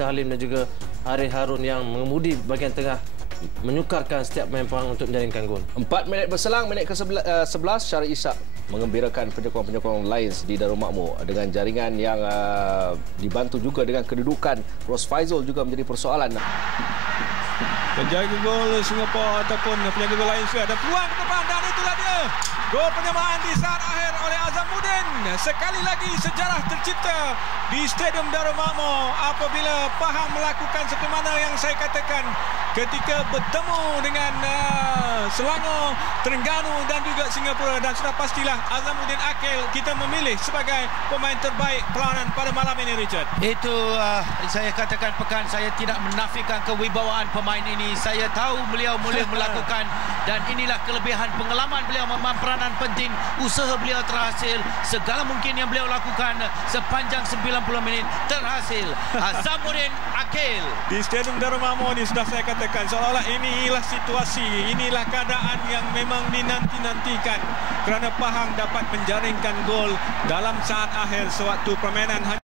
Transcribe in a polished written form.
Salim dan juga Arif Harun yang mengemudi bahagian tengah menyukarkan setiap pemain Pahang untuk menjaringkan gol. 4 minit berselang, minit ke-11, Syarif Ishak mengembirakan penyokong-penyokong Lions di Darul Makmur dengan jaringan yang dibantu juga dengan kedudukan Ros Faizul juga menjadi persoalan. Penjaga gol Singapura ataupun penjaga gol Lions ada peluang ke depan dan itulah dia. Gol penyamaan di saat akhir oleh Azamuddin. Sekali lagi sejarah tercipta di Stadium Darul Makmur apabila Pahang melakukan sebagaimana yang saya katakan ketika bertemu dengan Selangor, Terengganu dan juga Singapura, dan sudah pastilah Azamuddin Akil kita memilih sebagai pemain terbaik perlawanan pada malam ini, Richard. Itu saya katakan pekan, saya tidak menafikan kewibawaan pemain ini. Saya tahu beliau boleh melakukan dan inilah kelebihan pengalaman beliau memang peranan penting. Usaha beliau terhasil, segala mungkin yang beliau lakukan sepanjang 90 minit terhasil. Azamuddin Akil di Stadium Darul Makmur ini sudah saya katakan seolah-olah inilah situasi, inilah keadaan yang memang dinanti-nantikan kerana Pahang dapat menjaringkan gol dalam saat akhir sewaktu permainan hanya